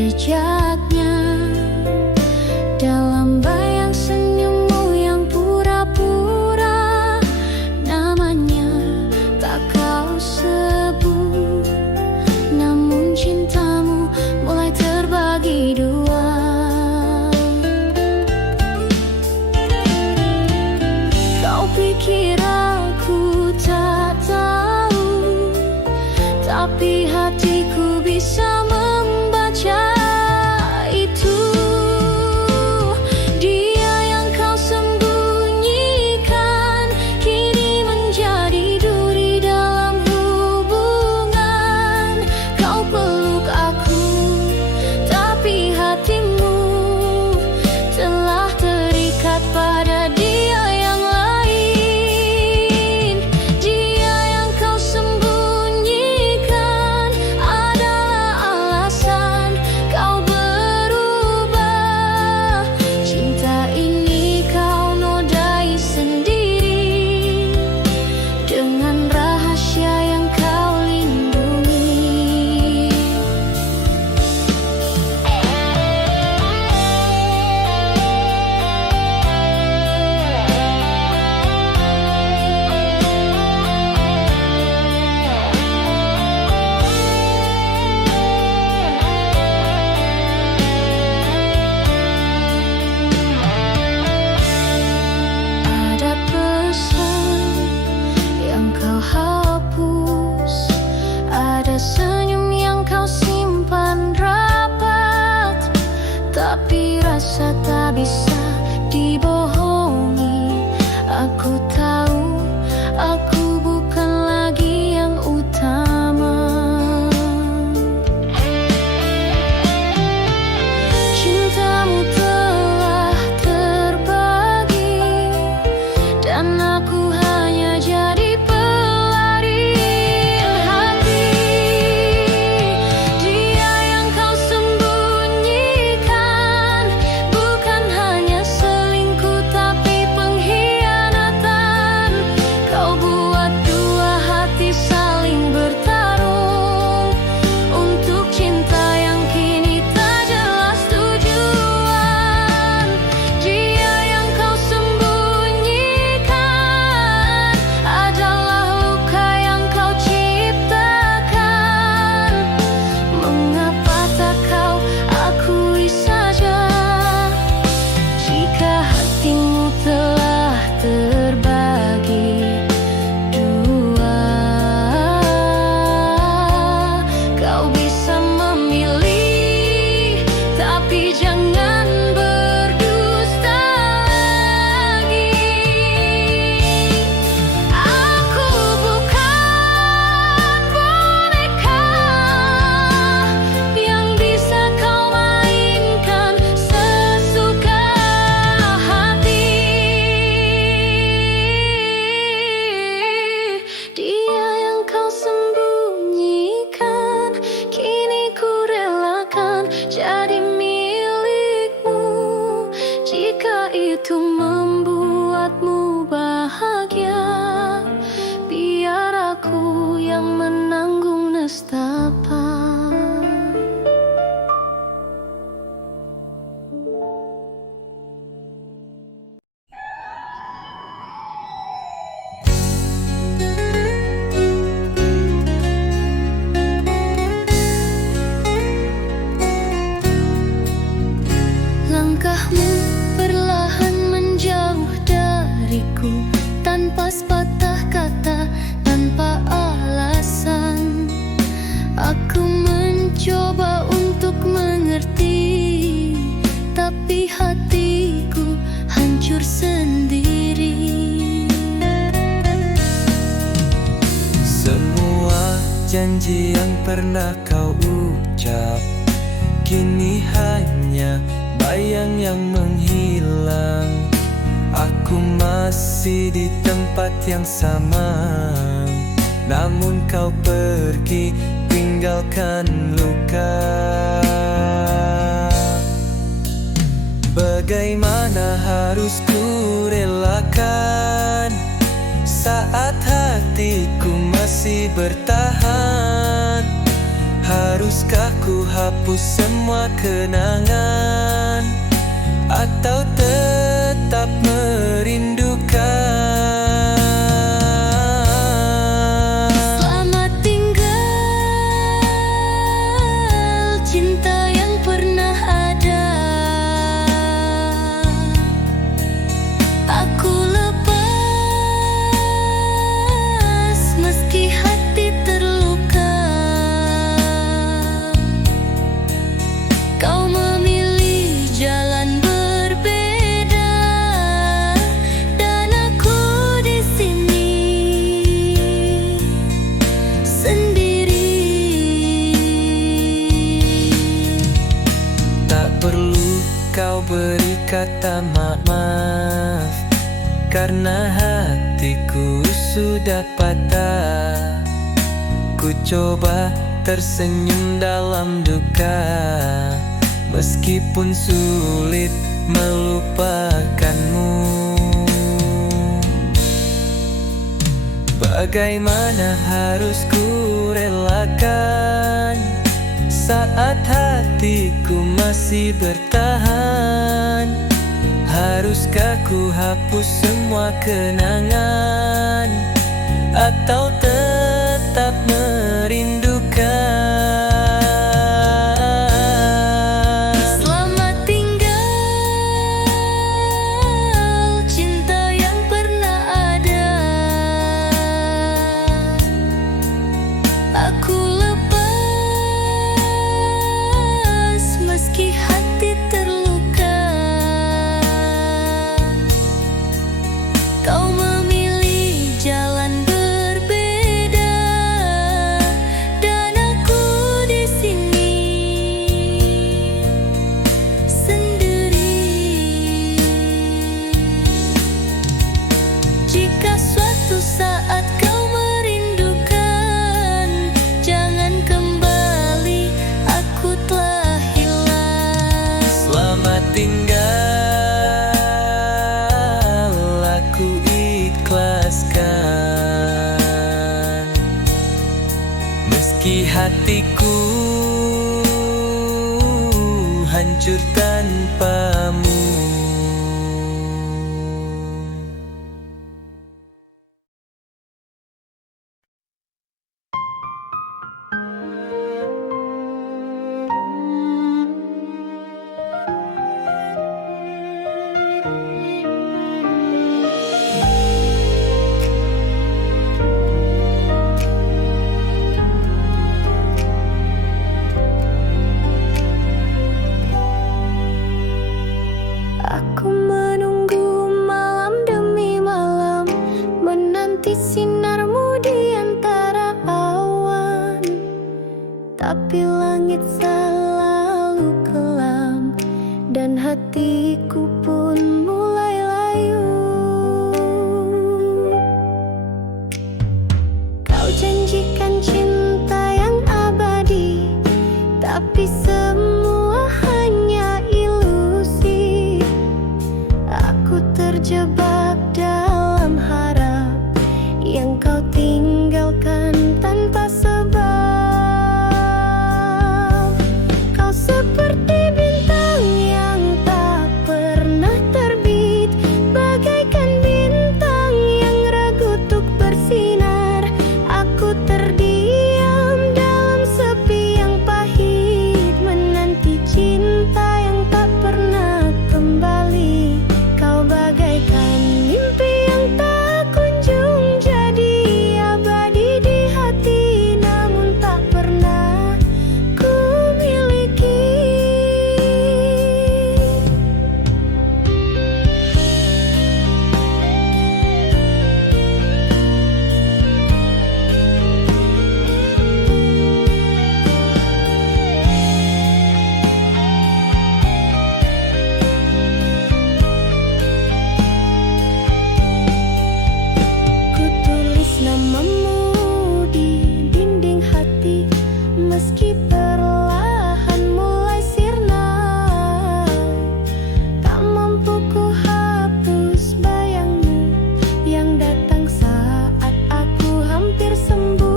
jejaknya dalam bayang senyummu yang pura-pura. Namanya tak kau sebut, namun cintamu mulai terbagi dua. Kau pikir aku tak tahu, tapi hatiku bisa membaca itu. Dia yang kau sembunyikan kini menjadi duri dalam hubungan. Kau peluk aku, tapi hatimu telah terikat pada dia yang lain. Dia yang kau sembunyikan adalah alasan kau berubah. Cinta ini kau nodai sendiri dengan rahasia yang kau lindungi. Ada pesan yang kau hapus, ada senyum yang kau simpan rapat, tapi rasa tak bisa dibohongi. Aku tahu aku bukan lagi yang utama. Cintamu telah terbagi dan aku hanya jadi pelarian hati. Dia yang kau sembunyikan bukan hanya selingkuh tapi pengkhianatan. Kau buat dua hati saling bertarung untuk cinta yang kini tak jelas tujuan. Dia yang kau sembunyikan adalah luka yang kau ciptakan. Mengapa tak kau akui saja jika hatimu telah terbagi dua? Kau bisa memilih, tapi jangan berdusta lagi. Aku bukan boneka yang bisa kau mainkan sesuka hati. Dia yang kau sembunyikan kini ku relakan jadi milikmu. Jika itu membuatmu bahagia, biar aku yang menanggung nestapa. Langkahmu perlahan menjauh dariku, tanpa sepatah kata, tanpa alasan. Aku mencoba untuk mengerti, tapi hatiku hancur sendiri. Semua janji yang pernah kau ucap kini hanya bayang yang menghilang. Aku masih di tempat yang sama, namun kau pergi tinggalkan luka. Bagaimana harus ku relakan saat hatiku masih bertahan? Haruskah ku hapus semua kenangan atau tetap merindukan? Selamat tinggal cinta yang pernah ada. Aku lepas meski hati terluka. Kau memilih jalan berbeda dan aku di sini sendiri. Tak perlu kau beri kata maaf, karena hatiku sudah patah. Ku coba tersenyum dalam duka, meskipun sulit melupakanmu. Bagaimana harus ku relakan saat hatiku masih bertahan? Haruskah ku hapus semua kenangan atau tetap merindukan? Selamat tinggal cinta yang pernah ada. Aku lepas meski hati terluka. Kau memilih jalan berbeda dan aku di sini sendiri. Jika suatu saat kau merindukan, jangan kembali, aku telah hilang. Selamat tinggal, aku ikhlaskan, meski hatiku hancur tanpamu. Aku menunggu malam demi malam, menanti sinarmu di antara awan. Tapi langit selalu kelam dan hatiku pun mulai layu. Kau janjikan cinta yang abadi, tapi semua hanya ilusi. Aku terjebak dalam harap yang kau tinggalkan tanpa sebab. Kau seperti bintang yang tak pernah terbit, bagaikan bintang yang ragu untuk bersinar. Aku terdiam dalam sepi yang pahit, menanti cinta yang tak pernah kembali. Kau bagaikan mimpi yang tak kunjung jadi abadi di hati, namun tak pernah ku miliki. Ku tulis namamu di dinding hati, meski perlahan mulai sirna. Tak mampu ku hapus bayangmu yang datang saat aku hampir sembuh.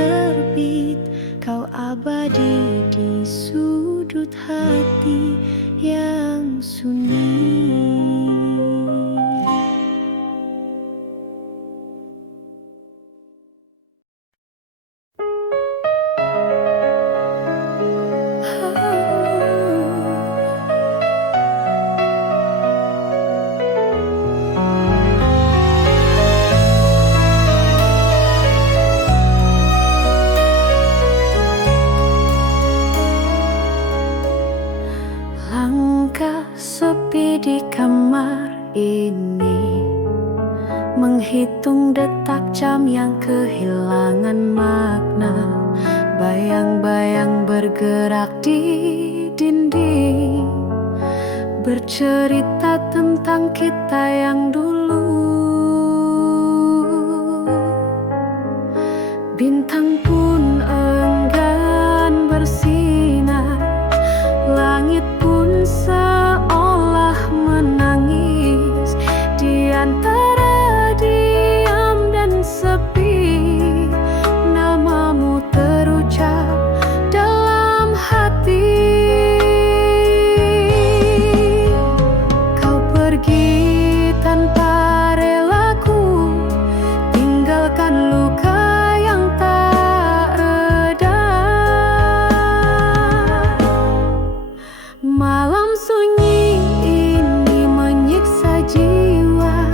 terbit, kau abadi di sudut hati yang sunyi. Langkah sepi di kamar ini, menghitung detak jam yang kehilangan makna. Bayang-bayang bergerak di dinding, bercerita tentang kita yang dulu. Bintang pun enggan bersinar, langit pun seolah menangis. Di antara diam dan sepi, namamu terucap dalam hati. Kau pergi tanpa relaku, tinggalkan luka yang tak reda. Malam sunyi ini menyiksa jiwa,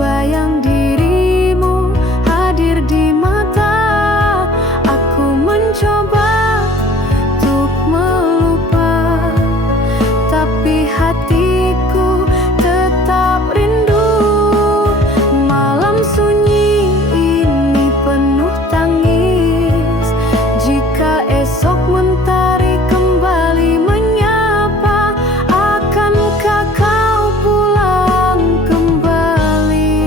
bayang dirimu hadir di mata. Aku mencoba untuk melupa, tapi hatiku tetap rindu. Malam sunyi ini penuh tangis, jika esok mentari kembali menyapa, akankah kau pulang kembali?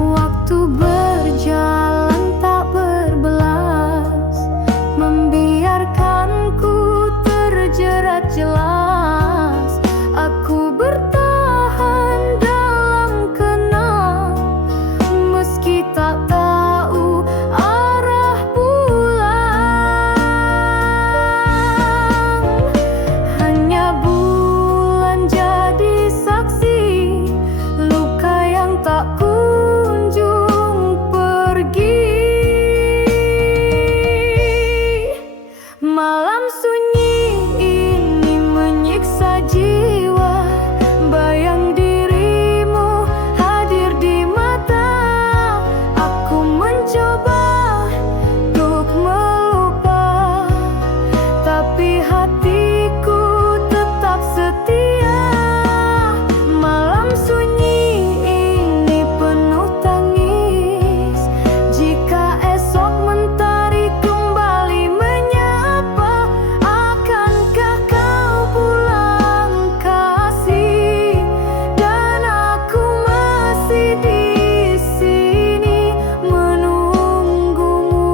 Waktu berjalan tak berbelas, membiarkanku terjerat jelas. Aku bertahan dalam kenal, meski tak tahu arah pulang. Hanya bulan jadi saksi, luka yang tak kunjung pergi. Malam sunyi ini menyiksa jiwa, bayang dirimu hadir di mata. Aku mencoba untuk melupa, tapi hatiku tetap setia. Malam sunyi ini penuh tangis, jika esok mentari kembali menyapa, akankah kau pulang kasih? Dan aku masih di sini menunggumu.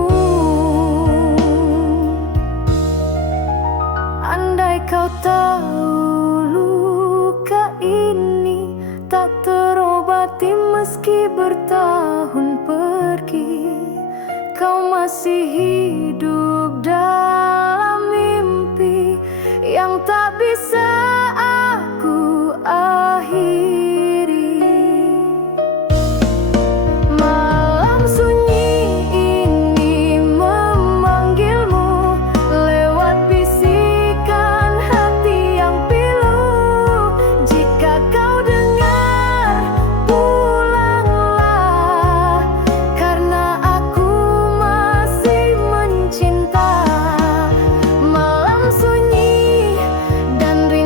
Andai kau tahu luka ini tak terobati meski bertahun pergi, kau masih hidup dalam mimpi yang tak bisa aku akhiri. Malam sunyi ini memanggilmu lewat bisikan hati yang pilu. Jika kau dengar, pulanglah, karena aku masih mencinta. Malam sunyi dan rindu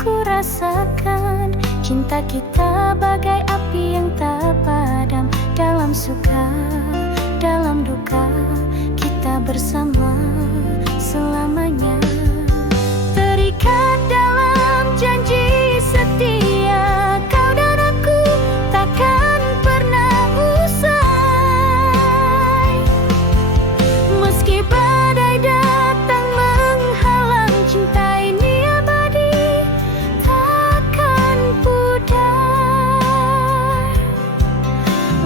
ku rasakan, cinta kita bagai api yang tak padam. Dalam suka, dalam duka, kita bersama selamanya. Terikat dalam janji setia, kau dan aku takkan pernah usai. Meski badai datang menghalang, cinta ini abadi, takkan pudar.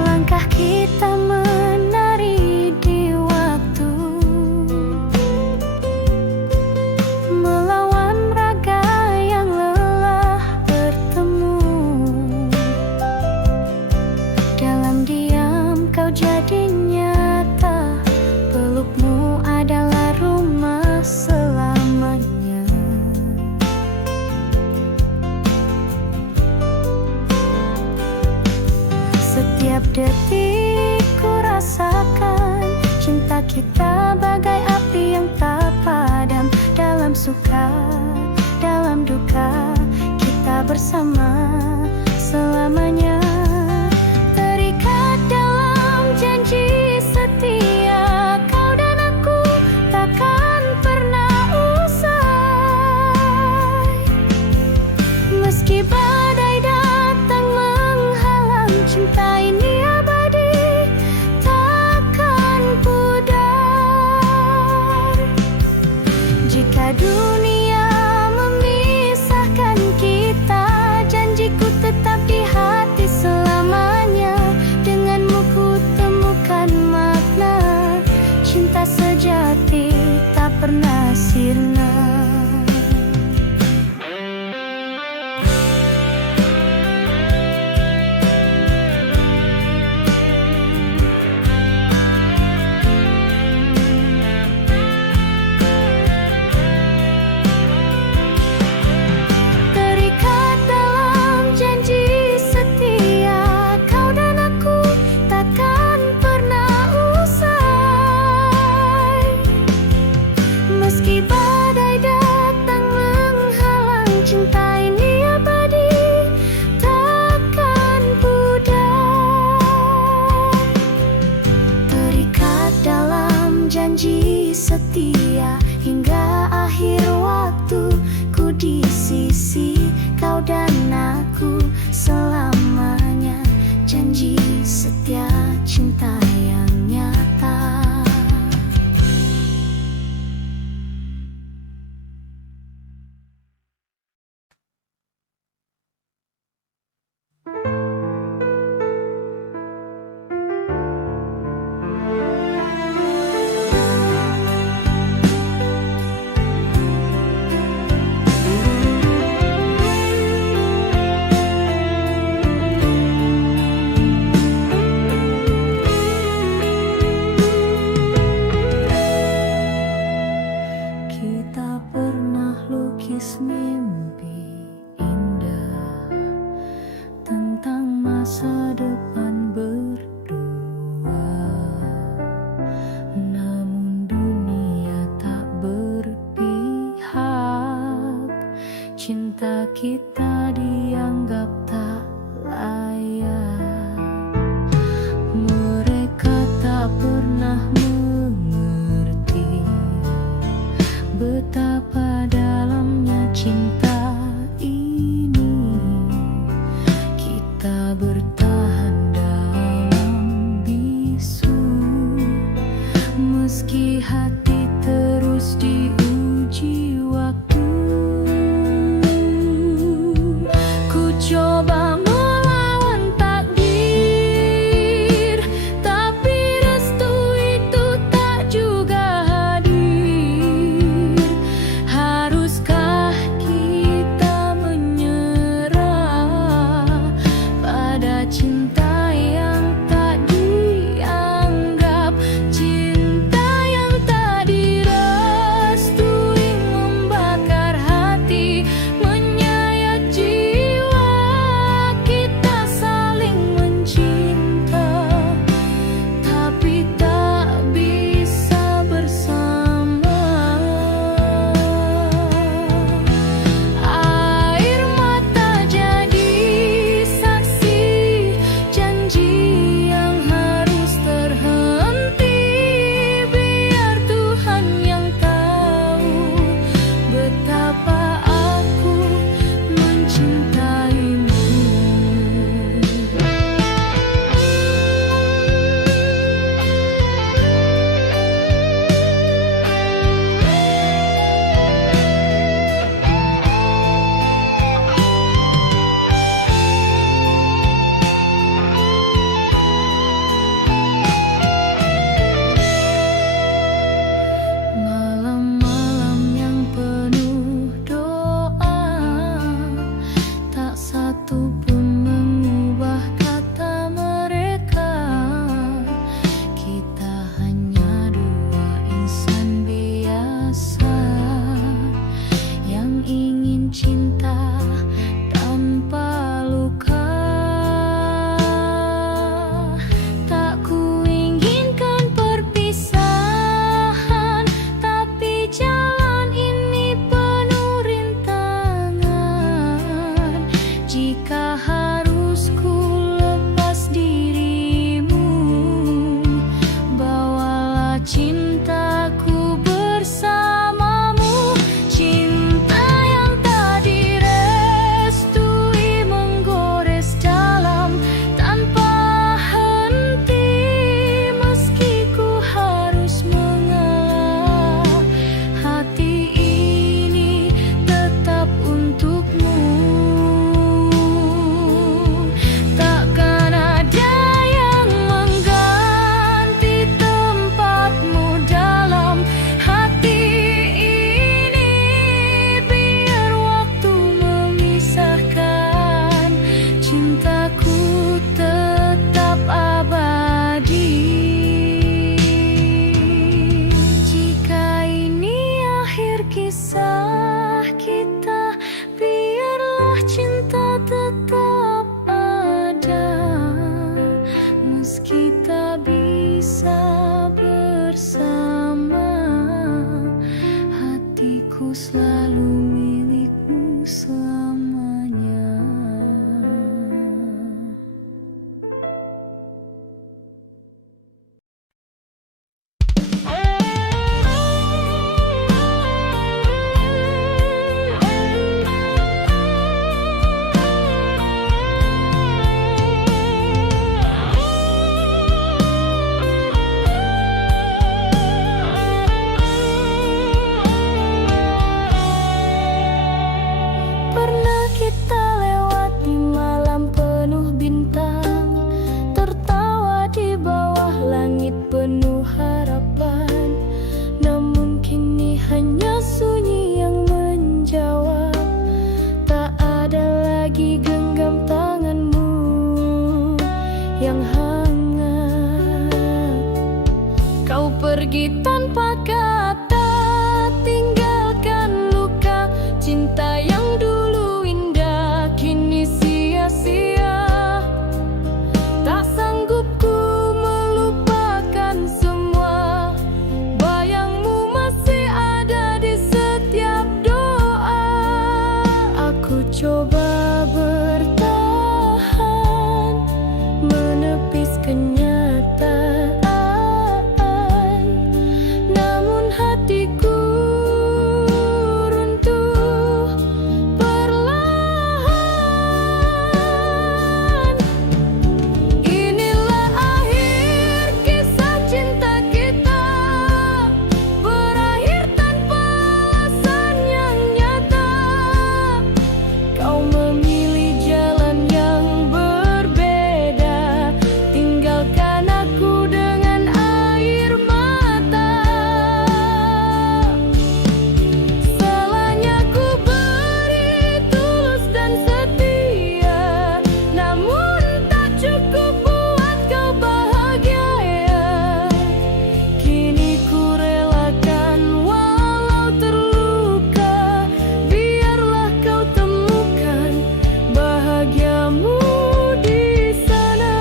Langkah kita menari di waktu, melawan raga yang lelah bertemu. Dalam diam kau jadi nyata, pelukmu adalah rumah selamanya. Setiap detik ku rasakan, cinta kita bagai api yang tak padam. Dalam suka, dalam duka, kita bersama selamanya. Terikat dalam janji setia, kau dan aku takkan pernah usai. Meski badai datang menghalang, cinta ini abadi, takkan pudar. Jika dunia memisahkan kita, janjiku tetap di hati selamanya. Denganmu ku temukan makna, cinta sejati tak pernah sirna. Terikat dalam janji setia, kau dan aku takkan pernah usai. Meski badai datang menghalang, cinta ini abadi, takkan pudar. Terikat dalam janji setia, hingga akhir waktu ku di sisi kau dan aku selamanya. Janji setia, cinta yang nyata. Kita pernah lukis mimpi indah tentang masa depan berdua. Namun dunia tak berpihak, cinta kita dianggap tak layak. Mereka tak pernah mengerti betapa dalamnya cinta ini. Kita bertahan dalam bisu, meski hati terus diuji waktu. Ku coba coba bertahan, menepis kenyataan, namun hatiku runtuh perlahan. Inilah akhir kisah cinta kita, berakhir tanpa alasan yang nyata. Kau memilih jalan yang berbeda, tinggalkan aku dengan air mata. Salahnya ku beri tulus dan setia, namun tak cukup buat kau bahagia ya. Kini ku relakan walau terluka, biarlah kau temukan bahagiamu di sana.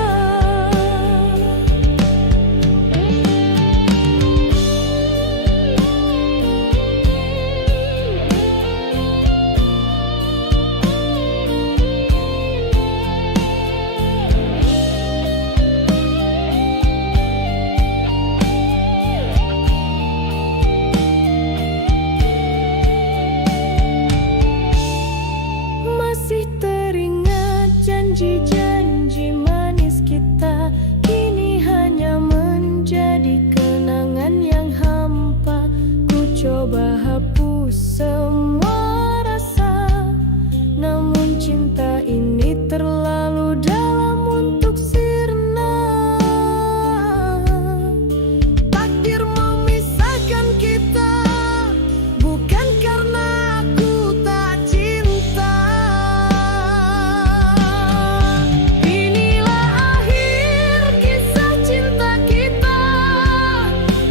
Masih teringat janji-janji manis kita, kini hanya menjadi kenangan yang hampa. Ku coba hapus semua rasa, namun cinta ini terlalu dalam untuk sirna. Takdir memisahkan kita, bukan karena aku tak cinta. Inilah akhir kisah cinta kita,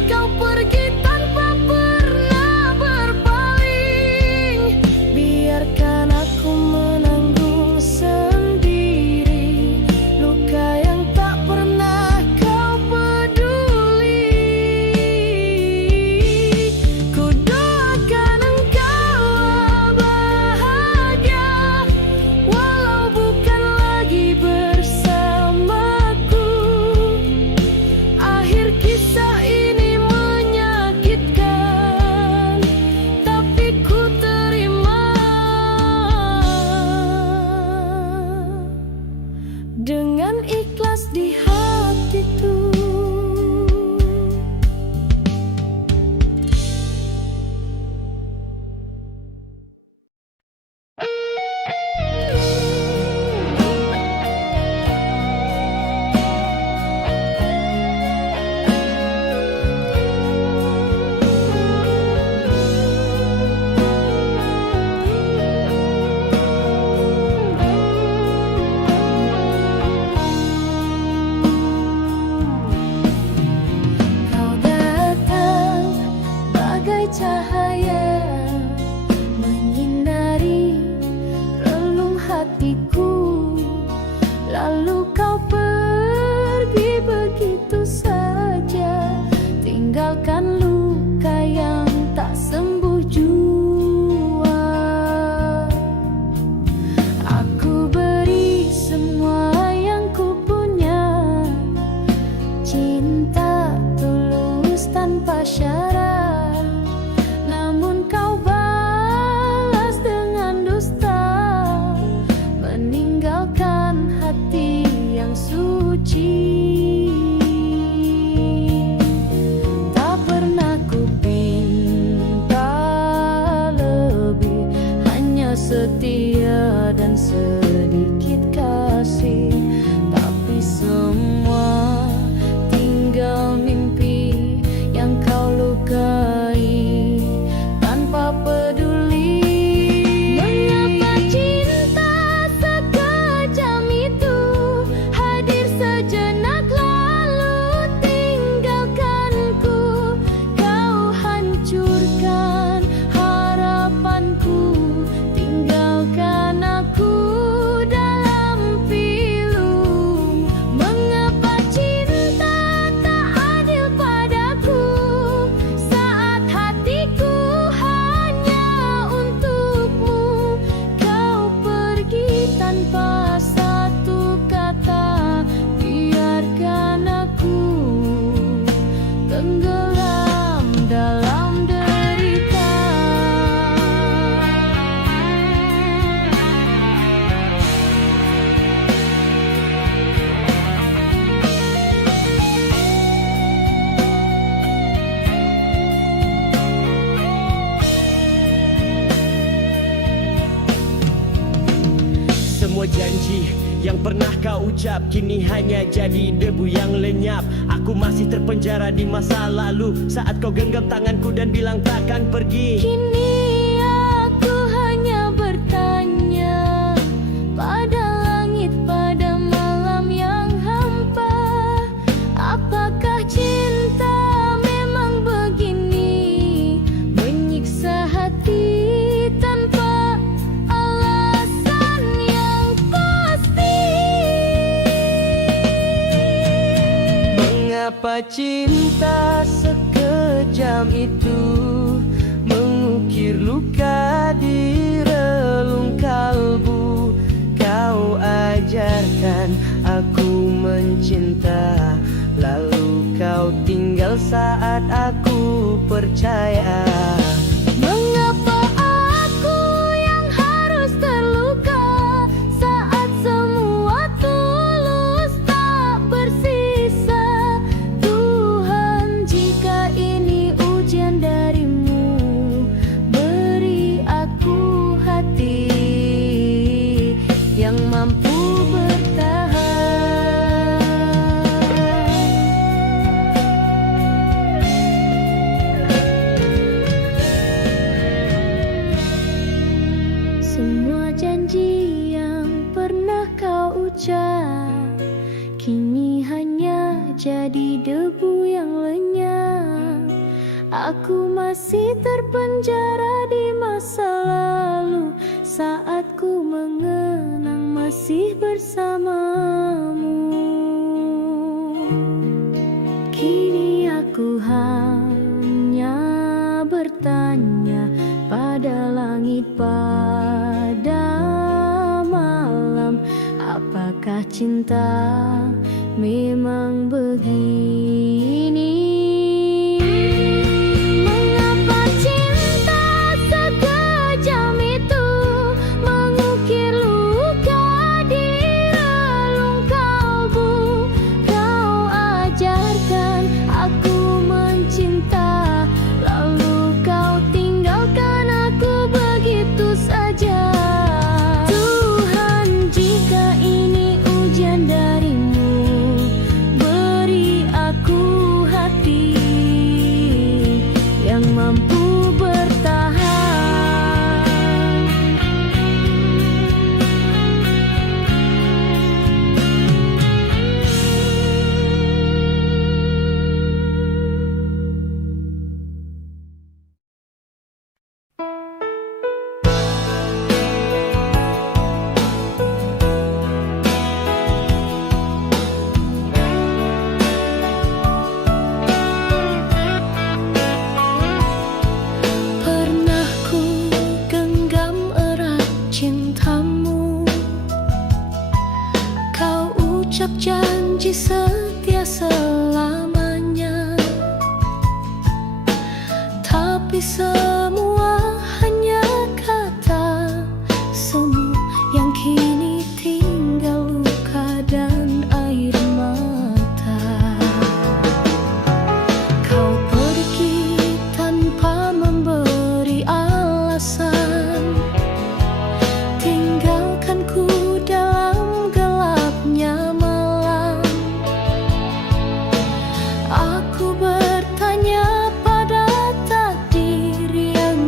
kau pergi tanpa pernah berpaling. Biarkan aku menanggung sendiri luka yang tak pernah kau peduli. Ku doakan engkau bahagia, walau bukan lagi bersamaku. Akhir kisah ini menyakitkan, tapi ku terima dengan ikhlas di hatiku. Kau datang bagai cahaya, menyinari relung hatiku. Lalu kau pergi begitu saja, tinggalkan luka yang tak sembuh jua. Aku beri semua yang ku punya, cinta tulus tanpa syarat, namun kau balas dengan dusta, meninggalkan hati yang suci. Tak pernah ku pinta lebih, hanya setia dan sedikit kasih. Tapi semua tinggal mimpi yang kau lukai tanpa peduli. Mengapa cinta sekejam itu hadir sejenak lalu tinggalkanku? Kau hancurkan harapanku, tinggalkan aku dalam pilu. Semua janji yang pernah kau ucap kini hanya jadi debu yang lenyap. Aku masih terpenjara di masa lalu saat kau genggam tanganku dan bilang takkan pergi. Kini aku hanya bertanya pada langit, pada malam yang hampa, apakah cinta memang begini, menyiksa hati tanpa alasan yang pasti. Mengapa cinta sekejam itu mengukir luka di relung kalbu? Kau ajarkan aku mencinta, lalu kau tinggal saat aku percaya. Mengapa aku yang harus terluka saat semua tulus tak bersisa? Tuhan, jika ini ujian darimu, beri aku hati yang mampu bertahan. Semua janji yang pernah kau ucap kini hanya jadi debu yang lenyap. Aku masih terpenjara di masa lalu saat ku mengenang masih bersamamu. Kini aku hanya bertanya pada langit, pada malam, apakah cinta memang begini? Mengapa cinta sekejam itu mengukir luka di relung kalbu? Kau ajarkan aku mencinta, lalu kau tinggalkan aku begitu saja. Tuhan, jika ini ujian darimu, beri aku hati yang mampu bertahan. Pernah ku genggam erat cintamu, kau ucap janji setia selamanya, tapi semua hanya kata semu yang kini tinggal luka dan air mata. Kau pergi tanpa memberi alasan, tinggalkanku dalam gelapnya malam. Aku bertanya pada takdir yang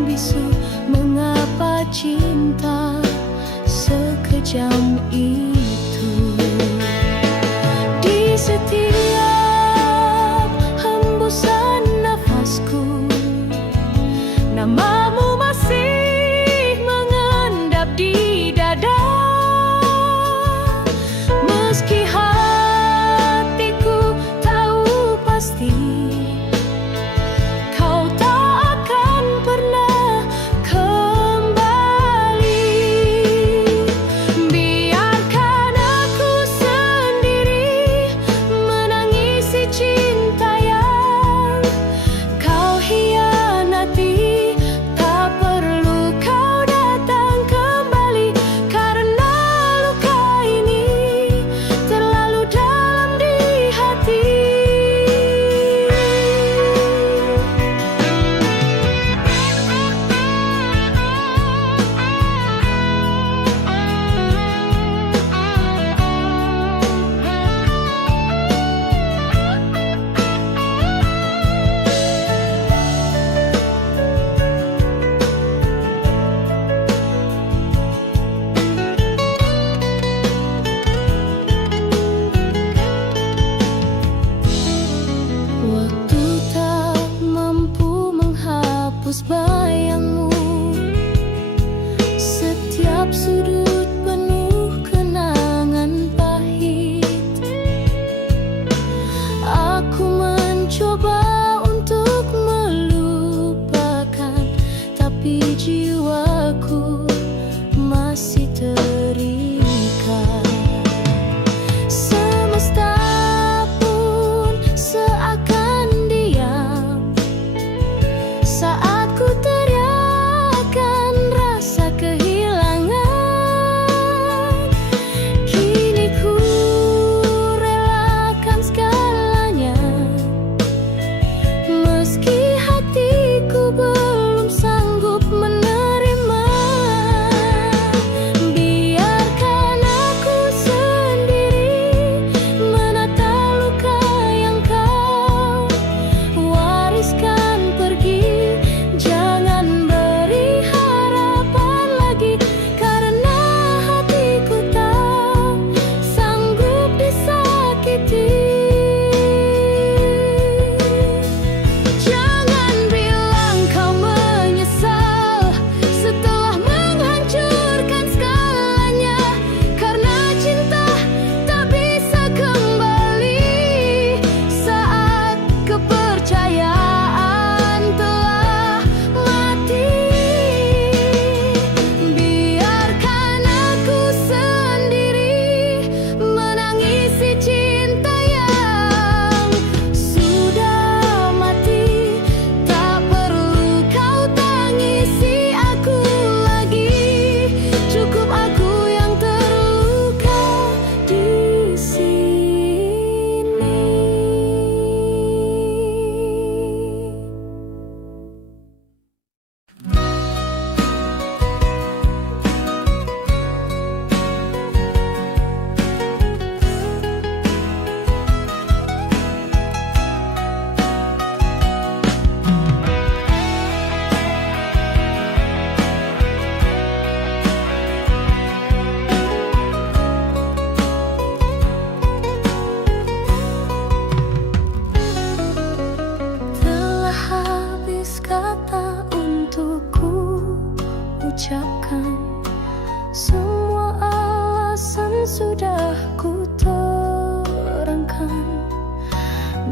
sudah ku terangkan,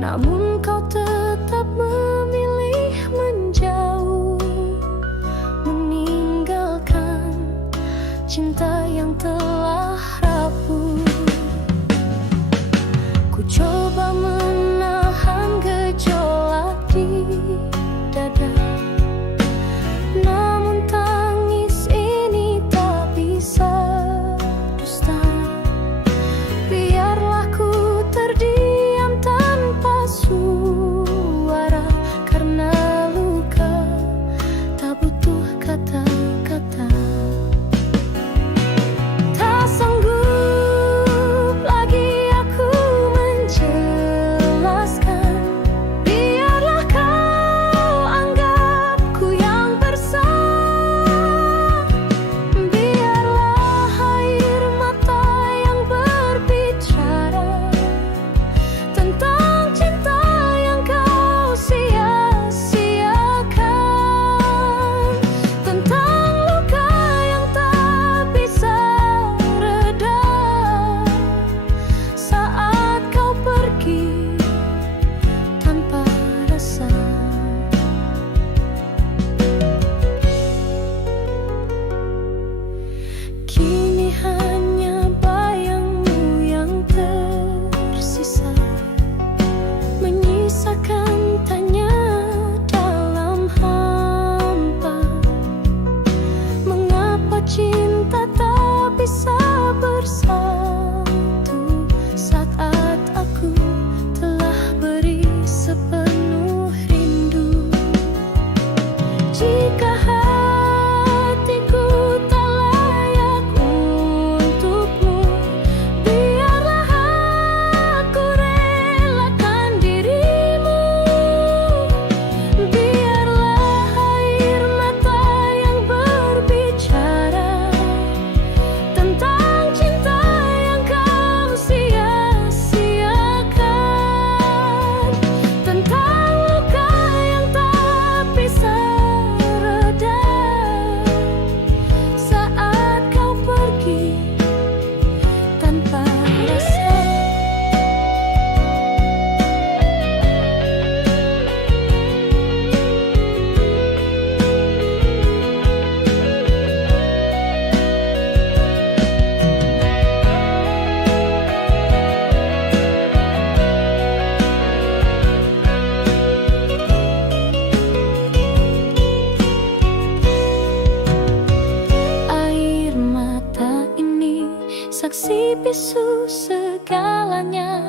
namun kau tetap memilih menjauh, meninggalkan cinta yang telah rapuh. Ku coba menahan gejolak di dada, namun tangis ini tak bisa dusta. Biarlah ku terdiam tanpa suara, karena luka tak butuh kata-kata. Tak sanggup lagi aku menjelaskan. Biarlah kau anggapku yang bersalah. Biarlah air mata yang berbicara tentang cinta yang kau sia-siakan, tentang luka yang tak bisa reda saat kau pergi tanpa rasa. Kini hanya bayangmu yang tersisa, menyisakan tanya dalam hampa. Mengapa cinta tak bisa bersatu saat aku telah beri sepenuh rindu? Jika hatiku tak layak untukmu, biarlah aku relakan dirimu. Biarlah air mata yang berbicara tentang cinta yang kau sia-siakan, tentang luka yang tak bisa reda saat kau pergi tanpa rasa. Air mata ini saksi bisu segalanya.